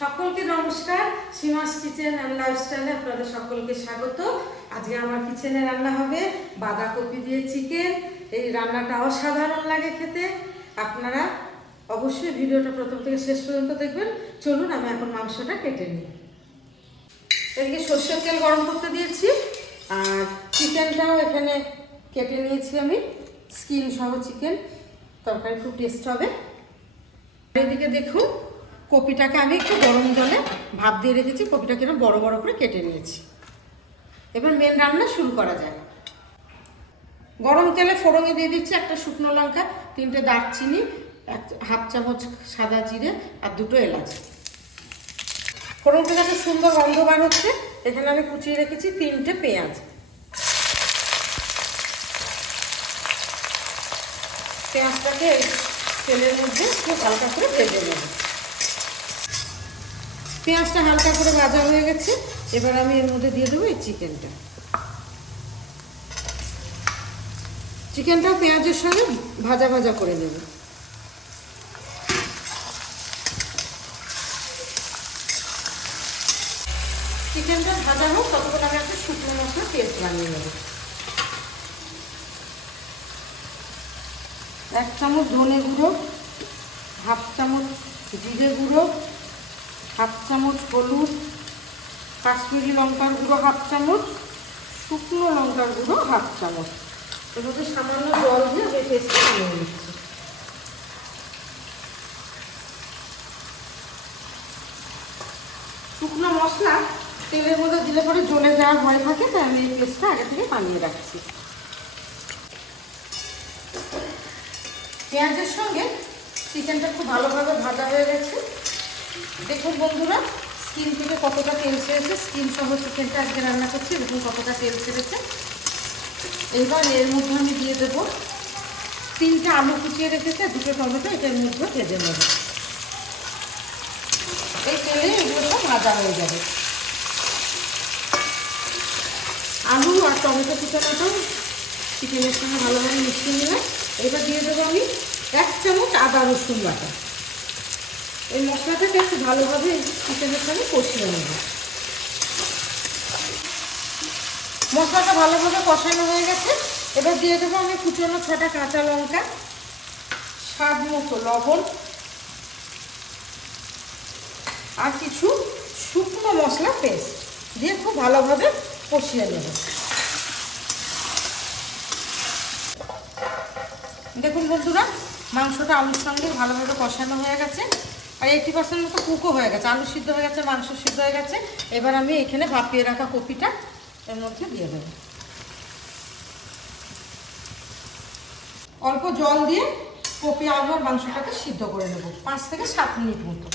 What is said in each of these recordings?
সকলকে নমস্কার। সীমাস kitchen and লাইফস্টাইলে আপনাদের সকলকে স্বাগত। আজকে আমার কিচেনে রান্না হবে বাঁধাকপি দিয়ে চিকেন। এই রান্নাটা অসাধারণ লাগে খেতে। আপনারা অবশ্যই ভিডিওটা প্রথম থেকে শেষ পর্যন্ত দেখবেন। চলুন আমি এখন মাংসটা কেটে নিই। এদিকে সর্ষের তেল গরম করতে দিয়েছি, আর চিকেনটাও এখানে কেটে নিয়েছি আমি, স্কিন সহ চিকেন। তরকারি খুব টেস্ট হবে। এদিকে দেখুন, কপিটাকে আমি একটু গরম জলে ভাপ দিয়ে রেখেছি। কপিটাকে এরকম বড় বড় করে কেটে নিয়েছি। এবার মেন রান্না শুরু করা যায়। গরম তেলে ফোড়নে দিয়ে দিচ্ছি একটা শুকনো লঙ্কা, 3টে দারচিনি, হাফ চামচ সাদা জিরে আর 2টো এলাচ। ফোড়নটা যাতে সুন্দর গন্ধ বার হচ্ছে, এখানে আমি কুচিয়ে রেখেছি 3টে পেঁয়াজ। পেঁয়াজটাকে তেলের মধ্যে একটু হালকা করে ভেজে নেব। পেঁয়াজটা হালকা করে ভাজা হয়ে গেছে, এবার আমি এর মধ্যে দিয়ে দেবো এই চিকেনটা। চিকেনটাও পেঁয়াজের সঙ্গে ভাজা ভাজা করে নেব। চিকেনটা ভাজা হোক, ততক্ষণ আমি একটা শুকনো মশলা পেস্ট বানিয়ে নেব। 1 চামচ ধনে গুঁড়ো, হাফ চামচ জিরে গুঁড়ো, হাফ চামচ হলুদ, কাশ্মীরি লঙ্কার গুঁড়ো হাফ চামচ, শুকনো লঙ্কার গুঁড়ো হাফ চামচ। এর মধ্যে সামান্য জল দিয়ে আমি পেস্টটা নিয়ে নিচ্ছি। শুকনো মশলা তেলের মধ্যে দিলে পরে জ্বলে যাওয়ার ভয় থাকে, তাই আমি এই পেস্টটা আগে থেকে বানিয়ে রাখছি। পেঁয়াজের সঙ্গে চিকেনটা খুব ভালোভাবে ভাজা হয়ে গেছে। দেখুন বন্ধুরা, স্কিন থেকে কতটা তেল ছেড়েছে। স্কিন সহ চিকেনটা আজকে রান্না করছি, দেখুন কতটা তেল ছেড়েছে। এইবার এর মধ্যে আমি দিয়ে দেবো 3টে আলু কুচিয়ে রেখেছে, 2টো টমেটো, এটার মধ্যে ভেজে নেব। এই তেলে এগুলো ভাজা হয়ে যাবে। আলু আর টমেটো কুচানোটাও চিকেনের সঙ্গে ভালোভাবে মিশিয়ে নিলাম। এবার দিয়ে দেবো আমি 1 চামচ আদা রসুন বাটা। এই মশলাটাকে একটু ভালোভাবে চিকেনের সঙ্গে কষিয়ে নেব। মশলাটা ভালোভাবে কষানো হয়ে গেছে, এবার দিয়ে দেবো আমি কুচনো 6টা কাঁচা লঙ্কা, স্বাদ মতো লবণ আর কিছু শুকনো মশলা পেস্ট দিয়ে খুব ভালোভাবে কষিয়ে নেব। দেখুন বন্ধুরা, মাংসটা আলুর সঙ্গে ভালোভাবে কষানো হয়ে গেছে, আর 80% মতো কুকও হয়ে গেছে। আলু সিদ্ধ হয়ে গেছে, মাংস সিদ্ধ হয়ে গেছে। এবার আমি এখানে ভাপিয়ে রাখা কপিটা এর মধ্যে দিয়ে দেবো। অল্প জল দিয়ে কপি, আলু আর মাংসটাকে সিদ্ধ করে নেব 5 থেকে 7 মিনিট মতো।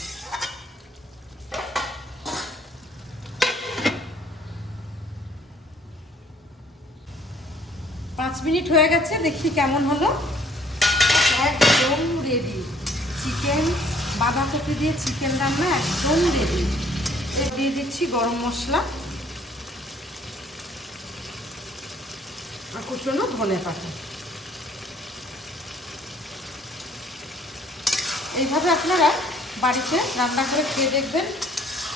পাঁচ মিনিট হয়ে গেছে, দেখি কেমন হলো। একদম রেডি চিকেন, বাঁধাকপি দিয়ে চিকেন রান্না একদম রেডি। দিয়ে দিচ্ছি গরম মশলা আর কুচনো ধনে পাতা। এইভাবে আপনারা বাড়িতে রান্না করে খেয়ে দেখবেন।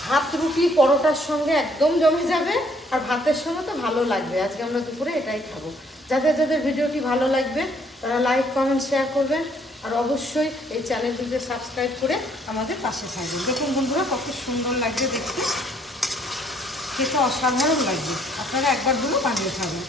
ভাত, রুটি, পরোটার সঙ্গে একদম জমে যাবে, আর ভাতের সঙ্গে তো ভালো লাগবে। আজকে আমরা দুপুরে এটাই খাবো। যাদের যাদের ভিডিওটি ভালো লাগবে তারা লাইক, কমেন্ট, শেয়ার করবেন, আর অবশ্যই এই চ্যানেলটিকে সাবস্ক্রাইব করে আমাদের পাশে থাকবেন। দেখুন বন্ধুরা, কত সুন্দর লাগবে দেখতে, খেতে অসাধারণ লাগবে। আপনারা একবার হলেও বানিয়ে খাবেন।